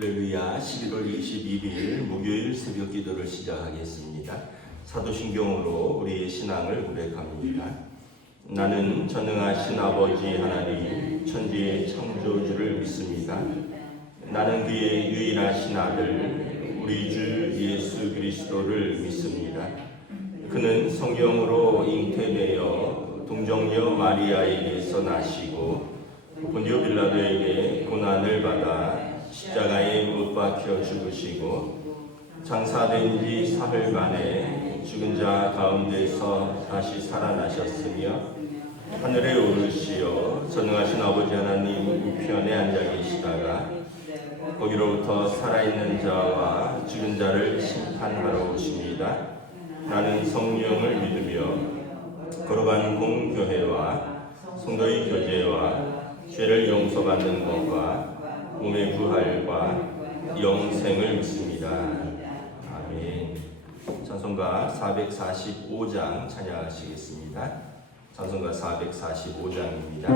할렐루야. 11월 21일 목요일 새벽 기도를 시작하겠습니다. 사도신경으로 우리의 신앙을 고백합니다. 나는 전능하신 아버지 하나님 천지의 창조주를 믿습니다. 나는 그의 유일하신 아들 우리 주 예수 그리스도를 믿습니다. 그는 성령으로 잉태되어 동정녀 마리아에게서 나시고 본디오 빌라도에게 고난을 받아 십자가에 못 박혀 죽으시고 장사된 지 사흘 만에 죽은 자 가운데서 다시 살아나셨으며 하늘에 오르시어 전능하신 아버지 하나님 우편에 앉아 계시다가 거기로부터 살아있는 자와 죽은 자를 심판하러 오십니다. 나는 성령을 믿으며 거룩한 공교회와 성도의 교제와 죄를 용서받는 것과 몸의 부활과 영생을 믿습니다. 아멘. 찬송가 445장 찬양하시겠습니다. 찬송가 445장입니다.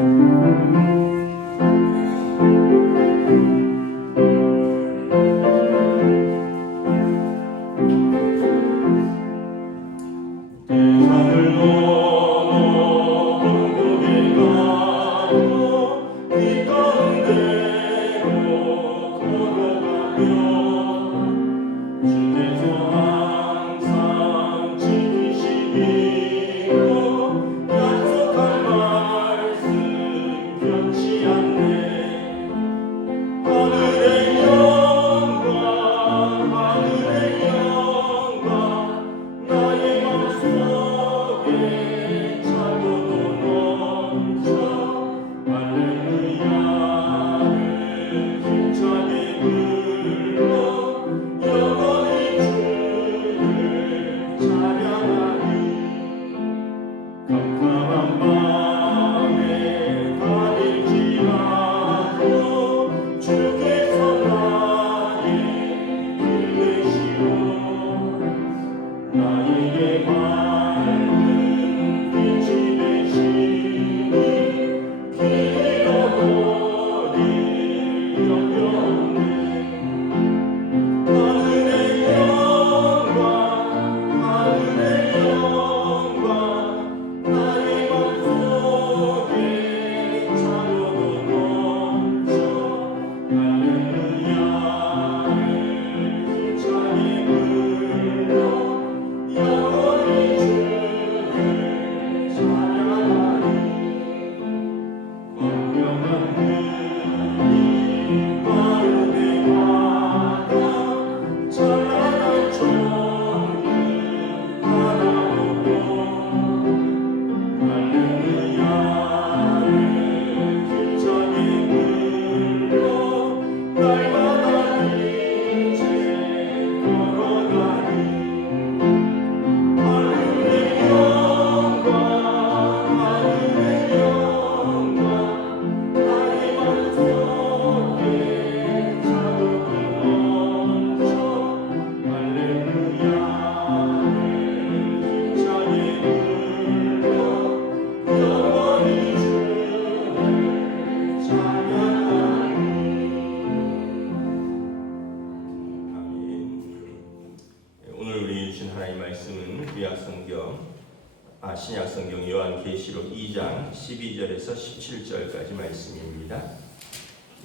신약성경 요한계시록 2장 12절에서 17절까지 말씀입니다.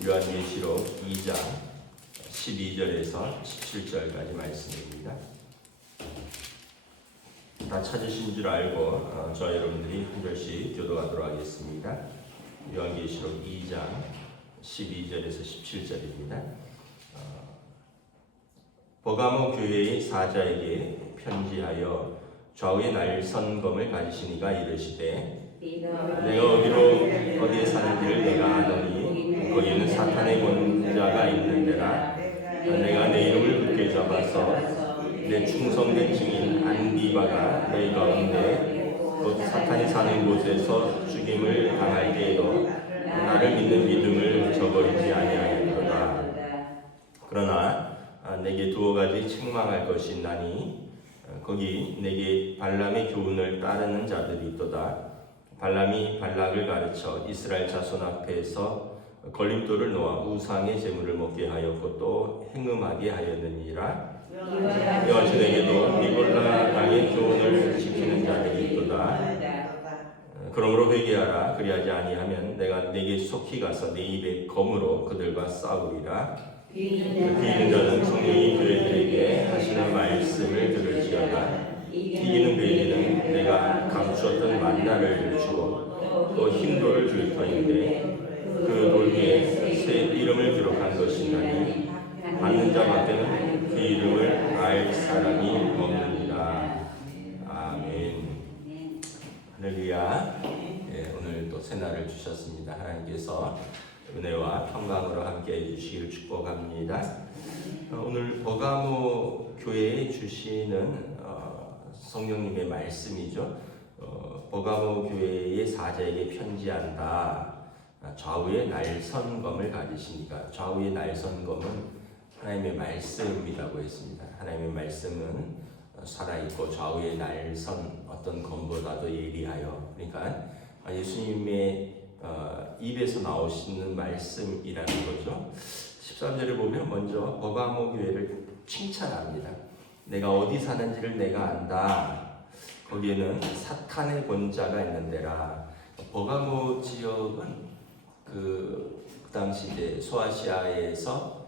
요한계시록 2장 12절에서 17절까지 말씀입니다. 다 찾으신 줄 알고 저와 여러분들이 한 절씩 교도하도록 하겠습니다. 요한계시록 2장 12절에서 17절입니다. 버가모 교회의 사자에게 편지하여 좌우의 날선검을 가지신 이가 이르시되 내가 어디에 사는지를 내가 아노니 거기에는 사탄의 권자가 있는 데라. 내가 내 이름을 굳게 잡아서 내 충성된 증인 안디바가 너희 가운데 곧 사탄이 사는 곳에서 죽임을 당할 때에도 나를 믿는 믿음을 저버리지 아니하였도다. 그러나 내게 두어 가지 책망할 것이 있나니 거기 내게 발람의 교훈을 따르는 자들이 있도다. 발람이 발락을 가르쳐 이스라엘 자손 앞에서 걸림돌을 놓아 우상의 제물을 먹게 하였고 또 행음하게 하였느니라. 이와 저에게도 니골라 당의 교훈을 지키는 자들이 있도다. 그러므로 회개하라. 그리하지 아니하면 내가 내게 속히 가서 내 입에 검으로 그들과 싸우리라. 이기는 자는 성령이 그들에게 하시는 말씀을 들을지어다. 이기는 그에게는 내가 감추었던 만나를 주고 또 흰돌을 줄 터인데 그 돌 위에 새 이름을 기록한 것이나니 받는 자밖에는 그 이름을 알 사람이 없느니라. 아멘. 할렐루야. 오늘 또 새날을 주셨습니다. 하나님께서 은혜와 평강으로 함께 해주시길 축복합니다. 오늘 버가모 교회에 주시는 성령님의 말씀이죠. 버가모 교회의 사자에게 편지한다. 좌우의 날선검을 가지시니까, 좌우의 날선검은 하나님의 말씀이라고 했습니다. 하나님의 말씀은 살아있고 좌우의 날선 어떤 검보다도 예리하여, 그러니까 예수님의 입에서 나오시는 말씀이라는 거죠. 13절에 보면 먼저 버가모 교회를 칭찬합니다. 내가 어디 사는지를 내가 안다. 거기에는 사탄의 권자가 있는 데라. 버가모 지역은 그 당시 이제 소아시아에서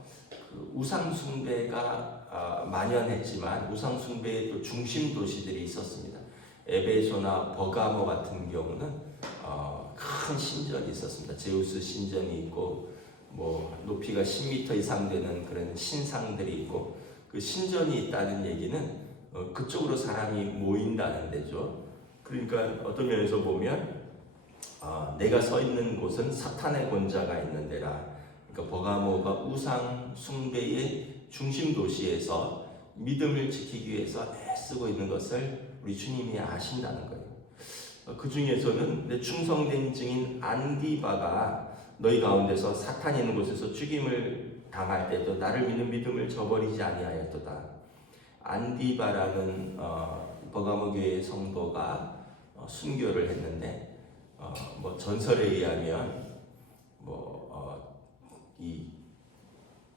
그 우상 숭배가 만연했지만 우상 숭배의 또 중심 도시들이 있었습니다. 에베소나 버가모 같은 경우는 큰 신전이 있었습니다. 제우스 신전이 있고 뭐 높이가 10m 이상 되는 그런 신상들이 있고, 그 신전이 있다는 얘기는 그쪽으로 사람이 모인다는 데죠. 그러니까 어떤 면에서 보면 내가 서 있는 곳은 사탄의 권자가 있는 데라. 그러니까 버가모가 우상 숭배의 중심 도시에서 믿음을 지키기 위해서 애쓰고 있는 것을 우리 주님이 아신다는 거예요. 그 중에서는 내 충성된 증인 안디바가 너희 가운데서 사탄이 있는 곳에서 죽임을 당할 때도 나를 믿는 믿음을 저버리지 아니하였도다. 안디바라는 버가모 교회의 성도가 순교를 했는데, 뭐 전설에 의하면 이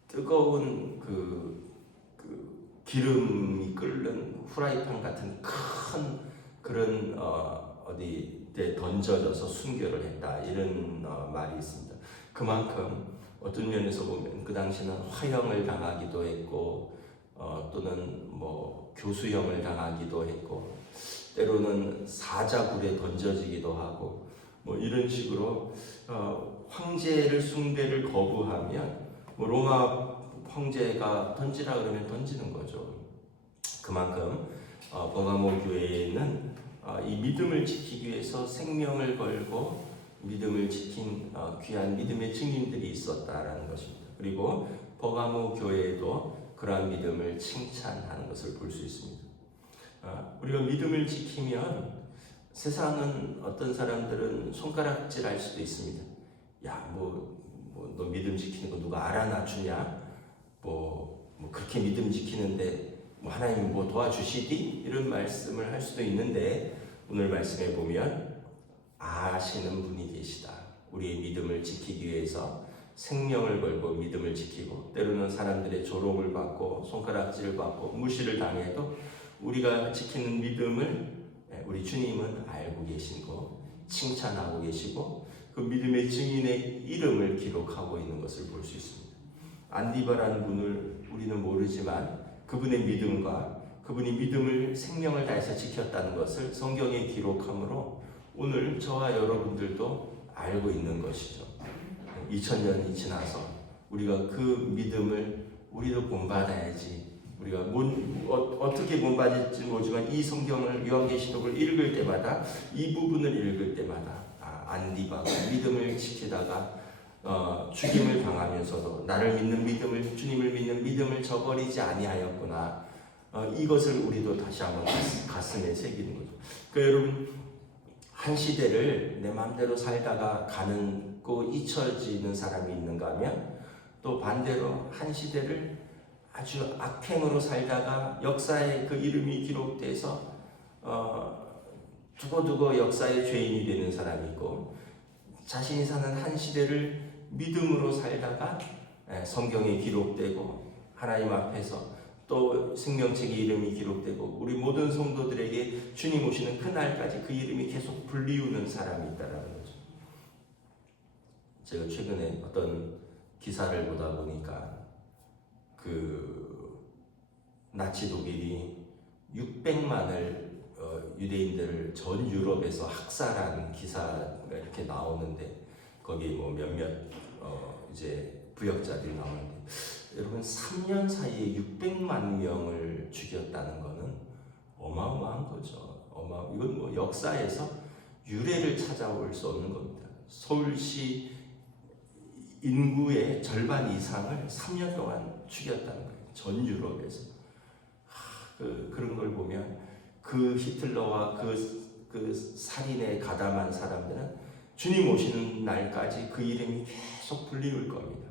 뜨거운 그 기름이 끓는 후라이팬 같은 큰 그런 어디에 던져져서 순교를 했다, 이런 말이 있습니다. 그만큼 어떤 면에서 보면 그 당시는 화형을 당하기도 했고 또는 뭐 교수형을 당하기도 했고 때로는 사자굴에 던져지기도 하고 뭐 이런 식으로 황제를 숭배를 거부하면 뭐 로마 황제가 던지라 그러면 던지는 거죠. 그만큼 버가모 교회에는 이 믿음을 지키기 위해서 생명을 걸고 믿음을 지킨 귀한 믿음의 증인들이 있었다라는 것입니다. 그리고 버가모 교회에도 그러한 믿음을 칭찬하는 것을 볼 수 있습니다. 우리가 믿음을 지키면 세상은 어떤 사람들은 손가락질할 수도 있습니다. 야, 너 믿음 지키는 거 누가 알아나 주냐? 뭐 그렇게 믿음 지키는데 하나님 뭐 도와주시디? 이런 말씀을 할 수도 있는데, 오늘 말씀에 보면 아시는 분이 계시다. 우리의 믿음을 지키기 위해서 생명을 걸고 믿음을 지키고 때로는 사람들의 조롱을 받고 손가락질을 받고 무시를 당해도 우리가 지키는 믿음을 우리 주님은 알고 계시고 칭찬하고 계시고 그 믿음의 증인의 이름을 기록하고 있는 것을 볼 수 있습니다. 안디바라는 분을 우리는 모르지만 그분의 믿음과 그분이 믿음을 생명을 다해서 지켰다는 것을 성경에 기록함으로 오늘 저와 여러분들도 알고 있는 것이죠. 2000년이 지나서 우리가 그 믿음을 우리도 본받아야지. 우리가 어떻게 본받을지 모르지만 이 성경을 요한계시록을 읽을 때마다 이 부분을 읽을 때마다 안디바가 믿음을 지키다가 죽임을 당하면서도 나를 믿는 믿음을, 주님을 믿는 믿음을 저버리지 아니하였구나. 이것을 우리도 다시 한번 가슴에 새기는 거죠. 그러니까 여러분, 한 시대를 내 마음대로 살다가 가는 거 잊혀지는 사람이 있는가 하면 또 반대로 한 시대를 아주 악행으로 살다가 역사에 그 이름이 기록돼서 두고두고 역사의 죄인이 되는 사람이 있고, 자신이 사는 한 시대를 믿음으로 살다가 성경에 기록되고 하나님 앞에서 또 생명책의 이름이 기록되고 우리 모든 성도들에게 주님 오시는 그날까지 그 이름이 계속 불리우는 사람이 있다라는 거죠. 제가 최근에 어떤 기사를 보다 보니까 그 나치 독일이 600만을 유대인들을 전 유럽에서 학살한 기사가 이렇게 나오는데 거기 뭐 몇몇 이제 부역자들이 나오는데 여러분 3년 사이에 600만 명을 죽였다는 거는 어마어마한 거죠. 이건 뭐 역사에서 유례를 찾아올 수 없는 겁니다. 서울시 인구의 절반 이상을 3년 동안 죽였다는 거예요. 전 유럽에서. 그런 걸 보면 그 히틀러와 그 살인에 가담한 사람들은 주님 오시는 날까지 그 이름이 계속 불리울 겁니다.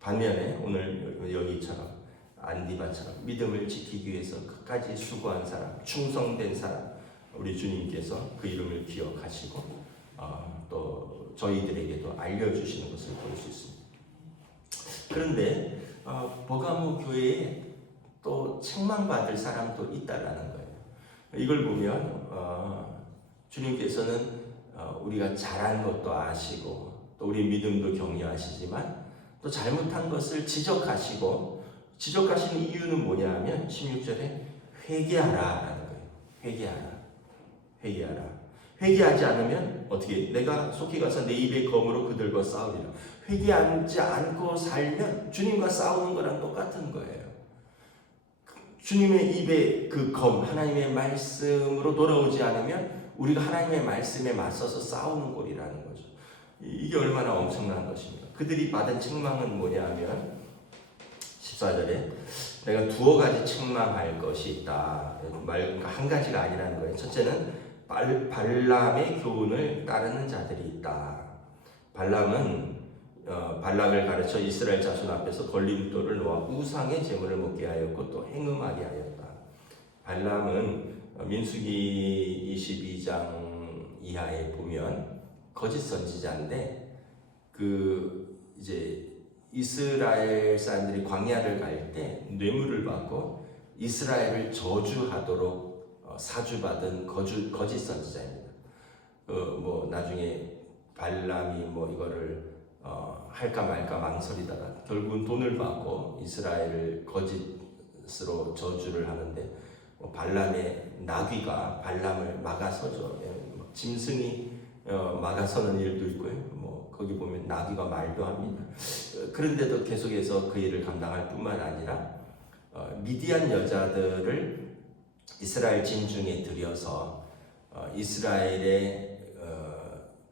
반면에 오늘 여기처럼 안디바처럼 믿음을 지키기 위해서 끝까지 수고한 사람, 충성된 사람, 우리 주님께서 그 이름을 기억하시고 또 저희들에게도 알려주시는 것을 볼 수 있습니다. 그런데 버가모 교회에 또 책망받을 사람도 있다라는 거예요. 이걸 보면 주님께서는 우리가 잘한 것도 아시고 또 우리 믿음도 격려하시지만 또 잘못한 것을 지적하시고 지적하시는 이유는 뭐냐 하면 16절에 회개하라라는 거예요. 회개하라. 회개하지 않으면 어떻게 내가 속히 가서 내 입의 검으로 그들과 싸우리라. 회개하지 않고 살면 주님과 싸우는 거랑 똑같은 거예요. 주님의 입에 그 검, 하나님의 말씀으로 돌아오지 않으면 우리가 하나님의 말씀에 맞서서 싸우는 꼴이라는 거죠. 이게 얼마나 엄청난 것입니까? 그들이 받은 책망은 뭐냐 하면 14절에 내가 두어 가지 책망할 것이 있다. 한 가지가 아니라는 거예요. 첫째는 발람의 교훈을 따르는 자들이 있다. 발람은 발락을 가르쳐 이스라엘 자손 앞에서 걸림돌을 놓아 우상의 제물을 먹게 하였고 또 행음하게 하였다. 발람은 민수기 22장 이하에 보면 거짓 선지자인데 이제 이스라엘 사람들이 광야를 갈 때 뇌물을 받고 이스라엘을 저주하도록 사주받은 거짓 선지자입니다. 뭐 나중에 발람이 뭐 이거를 할까 말까 망설이다가 결국은 돈을 받고 이스라엘을 거짓으로 저주를 하는데 발람의 나귀가 발람을 막아서죠. 짐승이 막아서는 일도 있고요. 거기 보면 나귀가 말도 합니다. 그런데도 계속해서 그 일을 감당할 뿐만 아니라 미디안 여자들을 이스라엘 진중에 들여서 이스라엘의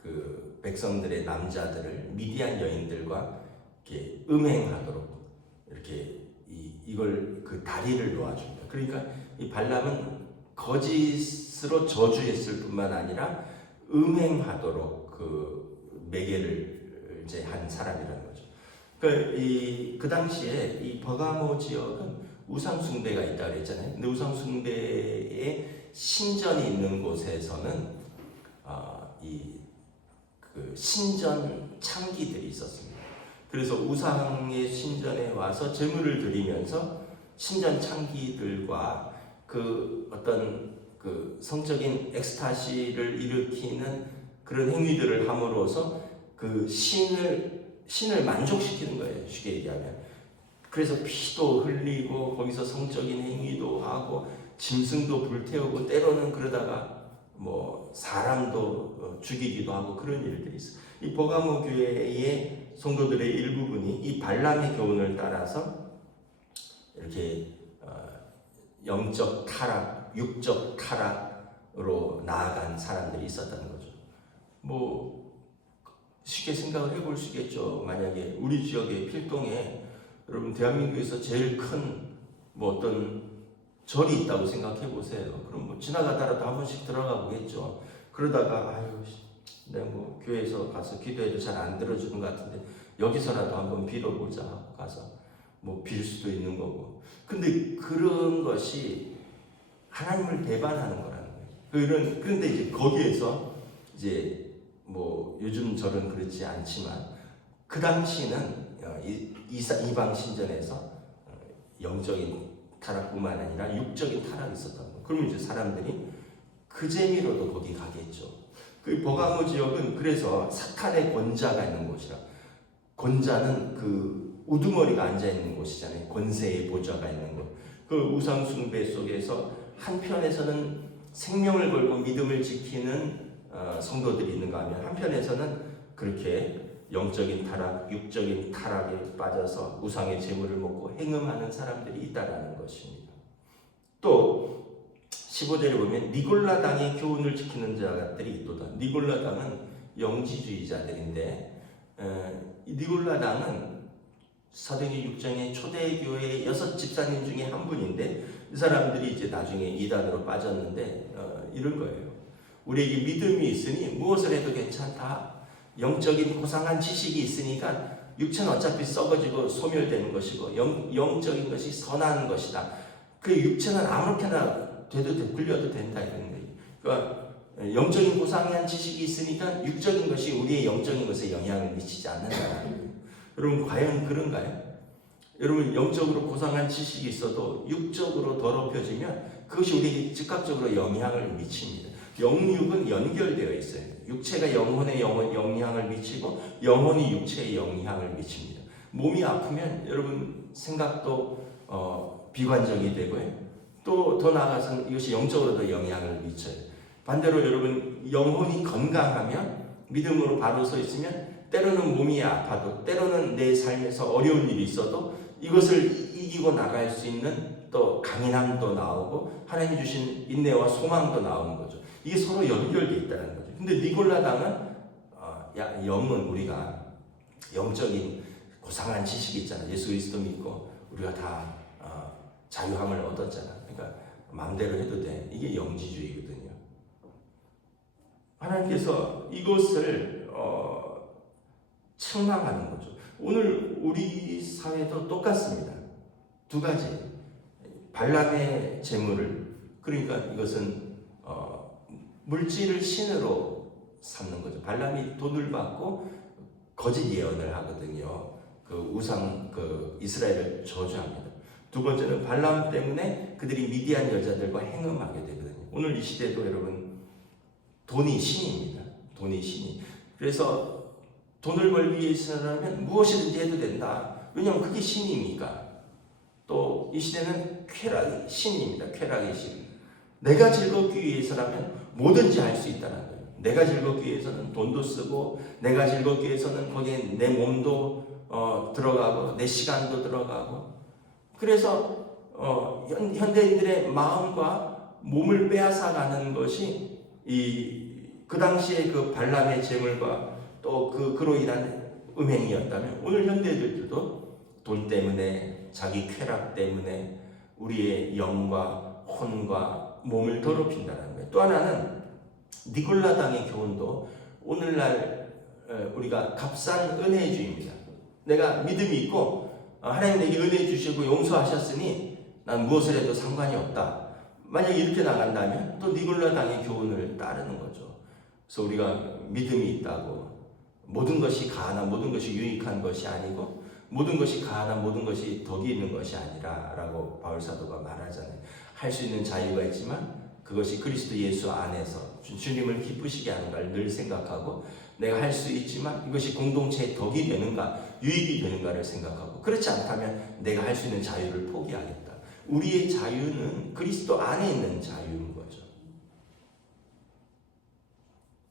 그 백성들의 남자들을 미디안 여인들과 이렇게 음행하도록 이렇게 이걸 그 다리를 놓아줍니다. 그러니까 이 발람은 거짓으로 저주했을 뿐만 아니라 음행하도록 그 매개를 이제 한 사람이라는 거죠. 그 당시에 이 버가모 지역은 우상 숭배가 있다 그랬잖아요. 근데 우상 숭배의 신전이 있는 곳에서는 그 신전 창기들이 있었습니다. 그래서 우상의 신전에 와서 제물을 드리면서 신전 창기들과 그 어떤 그 성적인 엑스타시를 일으키는 그런 행위들을 함으로써 그 신을 만족시키는 거예요. 쉽게 얘기하면. 그래서 피도 흘리고 거기서 성적인 행위도 하고 짐승도 불태우고 때로는 그러다가 뭐 사람도 죽이기도 하고 그런 일들이 있어요. 이 버가모 교회의 성도들의 일부분이 이 발람의 교훈을 따라서 이렇게 영적 타락, 육적 타락으로 나아간 사람들이 있었다는 거죠. 뭐 쉽게 생각을 해볼 수 있겠죠. 만약에 우리 지역의 필동에 여러분 대한민국에서 제일 큰 뭐 어떤 절이 있다고 생각해 보세요. 그럼 뭐 지나가다라도 한 번씩 들어가 보겠죠. 그러다가 내가 뭐 교회에서 가서 기도해도 잘 안 들어주는 것 같은데 여기서라도 한번 빌어보자 가서 뭐 빌 수도 있는 거고. 근데 그런 것이 하나님을 배반하는 거라는 거예요. 그런데 이제 거기에서 이제 뭐 요즘 절은 그렇지 않지만 그 당시는 이방 신전에서 영적인 타락뿐만 아니라 육적인 타락이 있었던 거예요. 그러면 이제 사람들이 그 재미로도 거기 가겠죠. 그 버가모 지역은 그래서 사탄의 권자가 있는 곳이라. 권자는 그 우두머리가 앉아 있는 곳이잖아요. 권세의 보좌가 있는 곳. 그 우상 숭배 속에서 한편에서는 생명을 걸고 믿음을 지키는 성도들이 있는가 하면 한편에서는 그렇게 영적인 타락, 육적인 타락에 빠져서 우상의 재물을 먹고 행음하는 사람들이 있다라는 것입니다. 또 15절에 보면 니골라당의 교훈을 지키는 자들이 있도다. 니골라당은 영지주의자들인데 니골라당은 사도행전 6장의 초대교회의 6 집사님 중에 한 분인데 이 사람들이 이제 나중에 이단으로 빠졌는데 이런 거예요. 우리에게 믿음이 있으니 무엇을 해도 괜찮다. 영적인 고상한 지식이 있으니까 육체는 어차피 썩어지고 소멸되는 것이고 영적인 것이 선한 것이다. 그 육체는 아무렇게나 돼도 굴려도 된다 이런 거예요. 그러니까 영적인 고상한 지식이 있으니까 육적인 것이 우리의 영적인 것에 영향을 미치지 않는다는 거예요. 여러분 과연 그런가요? 여러분 영적으로 고상한 지식이 있어도 육적으로 더럽혀지면 그것이 우리에게 즉각적으로 영향을 미칩니다. 영육은 연결되어 있어요. 육체가 영혼에 영향을 미치고 영혼이 육체에 영향을 미칩니다. 몸이 아프면 여러분 생각도 비관적이 되고요. 또 더 나아가서 이것이 영적으로도 영향을 미쳐요. 반대로 여러분 영혼이 건강하면 믿음으로 바로 서 있으면 때로는 몸이 아파도 때로는 내 삶에서 어려운 일이 있어도 이것을 이기고 나갈 수 있는 또 강인함도 나오고 하나님 주신 인내와 소망도 나오는 거죠. 이게 서로 연결되어 있다는 거죠. 근데 니골라당은 영은 우리가 영적인 고상한 지식이 있잖아. 예수 그리스도 믿고 우리가 다 자유함을 얻었잖아. 그러니까 마음대로 해도 돼. 이게 영지주의거든요. 하나님께서 이것을 책망하는 거죠. 오늘 우리 사회도 똑같습니다. 두 가지. 발람의 재물을 그러니까 이것은 물질을 신으로 삼는 거죠. 발람이 돈을 받고 거짓 예언을 하거든요. 그 우상 이스라엘을 저주합니다. 두 번째는 발람 때문에 그들이 미디안 여자들과 행음하게 되거든요. 오늘 이 시대도 여러분 돈이 신입니다. 돈이 신이. 그래서 돈을 벌기 위해서라면 무엇이든지 해도 된다. 왜냐하면 그게 신이니까. 또 이 시대는 쾌락이 신입니다. 쾌락의 신. 내가 즐겁기 위해서라면 뭐든지 할 수 있다는 거예요. 내가 즐겁기 위해서는 돈도 쓰고 내가 즐겁기 위해서는 거기에 내 몸도 들어가고 내 시간도 들어가고 그래서 현대인들의 마음과 몸을 빼앗아가는 것이 그 당시에 그 발람의 재물과 또 그로 인한 음행이었다면 오늘 현대인들도 돈 때문에 자기 쾌락 때문에 우리의 영과 혼과 몸을 더럽힌다는 거예요. 또 하나는 니골라당의 교훈도 오늘날 우리가 값싼 은혜주의입니다. 내가 믿음이 있고 하나님 내게 은혜 주시고 용서하셨으니 난 무엇을 해도 상관이 없다. 만약 이렇게 나간다면 또 니골라당의 교훈을 따르는 거죠. 그래서 우리가 믿음이 있다고 모든 것이 가하나 모든 것이 유익한 것이 아니고 모든 것이 가하나 모든 것이 덕이 있는 것이 아니라 라고 바울사도가 말하잖아요. 할 수 있는 자유가 있지만 그것이 그리스도 예수 안에서 주님을 기쁘시게 하는 걸 늘 생각하고 내가 할 수 있지만 이것이 공동체의 덕이 되는가 유익이 되는가를 생각하고 그렇지 않다면 내가 할 수 있는 자유를 포기하겠다. 우리의 자유는 그리스도 안에 있는 자유인 거죠.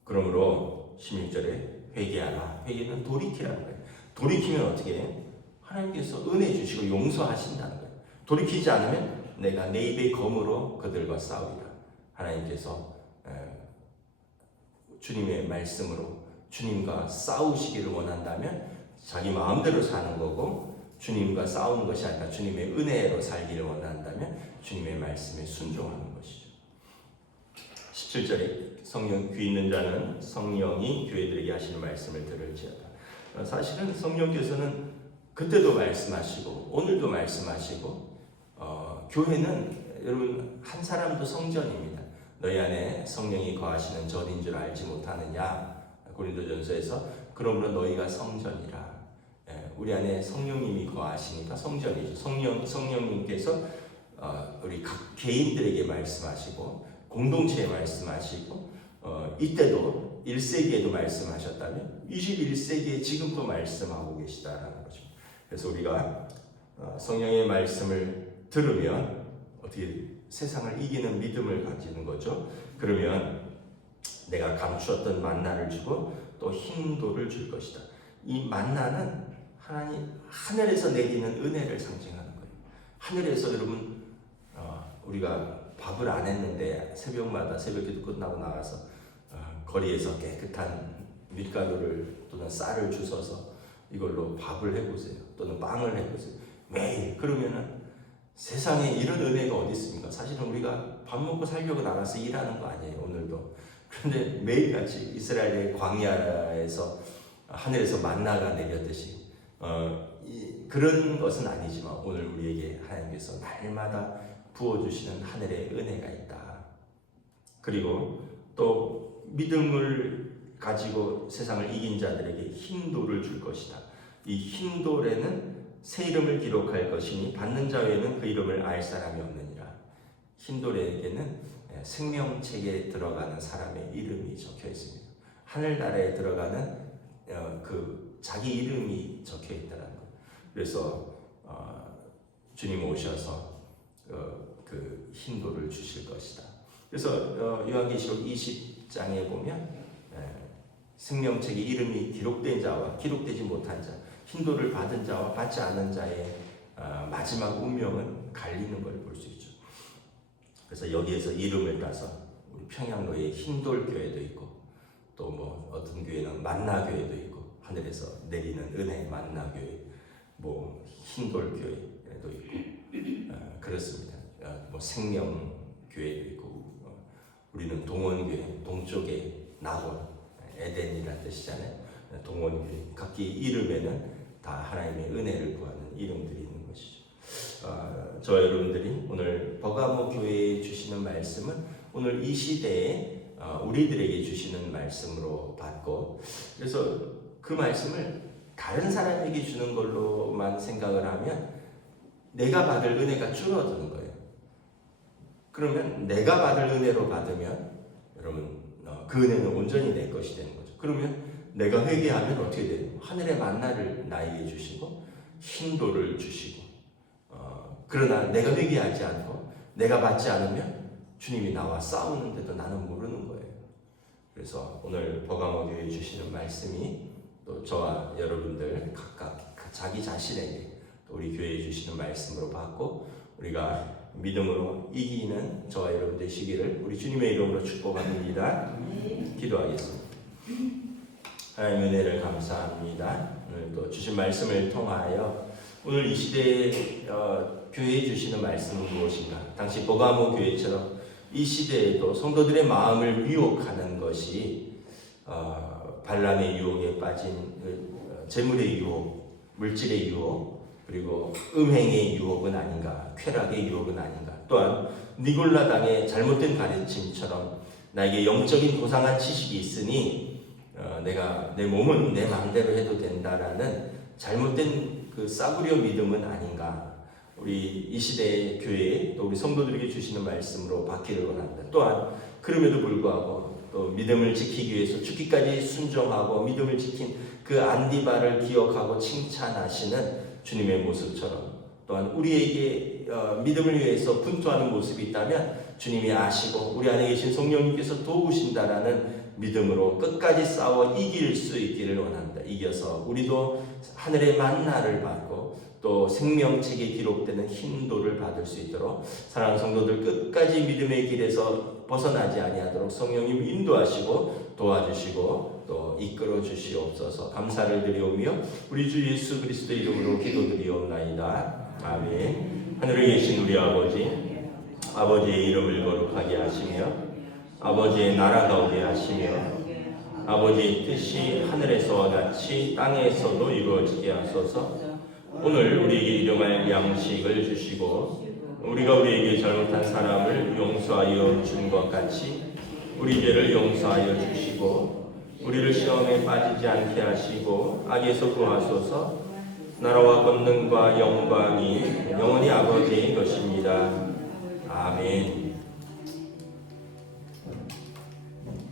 그러므로 16절에 회개하라. 회개는 돌이키라는 거예요. 돌이키면 어떻게 해요? 하나님께서 은혜 주시고 용서하신다는 거예요. 돌이키지 않으면 내가 내 입의 검으로 그들과 싸우리라. 하나님께서 주님의 말씀으로 주님과 싸우시기를 원한다면 자기 마음대로 사는 거고 주님과 싸우는 것이 아니라 주님의 은혜로 살기를 원한다면 주님의 말씀에 순종하는 것이죠. 17절에 성령 귀 있는 자는 성령이 교회들에게 하시는 말씀을 들을지어다. 사실은 성령께서는 그때도 말씀하시고 오늘도 말씀하시고 교회는 여러분 한 사람도 성전입니다. 너희 안에 성령이 거하시는 전인 줄 알지 못하느냐. 고린도전서에서 그러므로 너희가 성전이라. 우리 안에 성령님이 거하시니까 성전이죠. 성령님께서 우리 각 개인들에게 말씀하시고 공동체에 말씀하시고 이때도 1세기에도 말씀하셨다면 21세기에 지금도 말씀하고 계시다라는 거죠. 그래서 우리가 성령의 말씀을 들으면 어떻게 세상을 이기는 믿음을 가지는 거죠. 그러면 내가 감추었던 만나를 주고 또 흰돌을 줄 것이다. 이 만나는 하나님 하늘에서 내리는 은혜를 상징하는 거예요. 하늘에서 여러분 우리가 밥을 안 했는데 새벽마다 새벽기도 끝나고 나가서 거리에서 깨끗한 밀가루를 또는 쌀을 주워서 이걸로 밥을 해보세요. 또는 빵을 해보세요. 매일 그러면은 세상에 이런 은혜가 어디 있습니까? 사실은 우리가 밥 먹고 살려고 나가서 일하는 거 아니에요. 오늘도. 그런데 매일같이 이스라엘의 광야에서 하늘에서 만나가 내렸듯이 그런 것은 아니지만 오늘 우리에게 하나님께서 날마다 부어주시는 하늘의 은혜가 있다. 그리고 또 믿음을 가지고 세상을 이긴 자들에게 흰 돌을 줄 것이다. 이 흰 돌에는 새 이름을 기록할 것이니 받는 자 외에는 그 이름을 알 사람이 없느니라. 흰 돌에게는 생명책에 들어가는 사람의 이름이 적혀 있습니다. 하늘나라에 들어가는 그 자기 이름이 적혀 있다는 것. 그래서 주님 오셔서 그 흰 돌을 주실 것이다. 그래서 요한계시록 20장에 보면 생명책에 이름이 기록된 자와 기록되지 못한 자, 흰 돌을 받은 자와 받지 않은 자의 마지막 운명은 갈리는 걸 볼 수 있죠. 그래서 여기에서 이름을 따서 우리 평양로에 흰돌 교회도 있고 또 뭐 어떤 교회는 만나 교회도 있고 하늘에서 내리는 은혜 만나 교회, 뭐 흰돌 교회도 있고 그렇습니다. 뭐 생명 교회도 있고 우리는 동원교회, 동쪽의 낙원, 에덴이라는 뜻이잖아요. 동원교회 각기 이름에는 다 하나님의 은혜를 구하는 이름들이 있는 것이죠. 저 여러분들이 오늘 버가모 교회에 주시는 말씀은 오늘 이 시대에 우리들에게 주시는 말씀으로 받고, 그래서 그 말씀을 다른 사람에게 주는 걸로만 생각을 하면 내가 받을 은혜가 줄어드는 거예요. 그러면 내가 받을 은혜로 받으면 여러분 그 은혜는 온전히 내 것이 되는 거죠. 그러면 내가 회개하면 어떻게 돼요? 하늘의 만나를 나에게 주시고 흰 돌을 주시고 그러나 내가 회개하지 않고 내가 받지 않으면 주님이 나와 싸우는데도 나는 모르는 거예요. 그래서 오늘 버가모 교회에 주시는 말씀이 또 저와 여러분들 각각 자기 자신에게 또 우리 교회에 주시는 말씀으로 받고 우리가 믿음으로 이기는 저와 여러분 되시기를 우리 주님의 이름으로 축복합니다. 기도하겠습니다. 하나님 은혜를 감사합니다. 오늘 또 주신 말씀을 통하여 오늘 이 시대에 교회에 주시는 말씀은 무엇인가? 당시 버가모 교회처럼 이 시대에도 성도들의 마음을 미혹하는 것이 발람의 유혹에 빠진 재물의 유혹, 물질의 유혹, 그리고 음행의 유혹은 아닌가, 쾌락의 유혹은 아닌가. 또한 니골라당의 잘못된 가르침처럼 나에게 영적인 고상한 지식이 있으니 내가 내 몸은 내 마음대로 해도 된다라는 잘못된 그 싸구려 믿음은 아닌가. 우리 이 시대의 교회에 또 우리 성도들에게 주시는 말씀으로 받기를 원합니다. 또한 그럼에도 불구하고 또 믿음을 지키기 위해서 죽기까지 순종하고 믿음을 지킨 그 안디바를 기억하고 칭찬하시는 주님의 모습처럼 또한 우리에게 믿음을 위해서 분투하는 모습이 있다면 주님이 아시고 우리 안에 계신 성령님께서 도우신다라는 믿음으로 끝까지 싸워 이길 수 있기를 원합니다. 이겨서 우리도 하늘의 만나를 받고 또 생명책에 기록되는 흰 돌을 받을 수 있도록 사랑하는 성도들 끝까지 믿음의 길에서 벗어나지 아니하도록 성령님 인도하시고 도와주시고 또 이끌어 주시옵소서. 감사를 드리오며 우리 주 예수 그리스도 이름으로 기도드리옵나이다. 아멘. 하늘에 계신 우리 아버지의 이름을 거룩하게 하시며 아버지의 나라가 오게 하시며 아버지의 뜻이 하늘에서와 같이 땅에서도 이루어지게 하소서. 오늘 우리에게 일용할 양식을 주시고 우리가 우리에게 잘못한 사람을 용서하여 준 것 같이 우리 죄를 용서하여 주시고 우리를 시험에 빠지지 않게 하시고 악에서 구하소서. 나라와 권능과 영광이 영원히 아버지의 것입니다.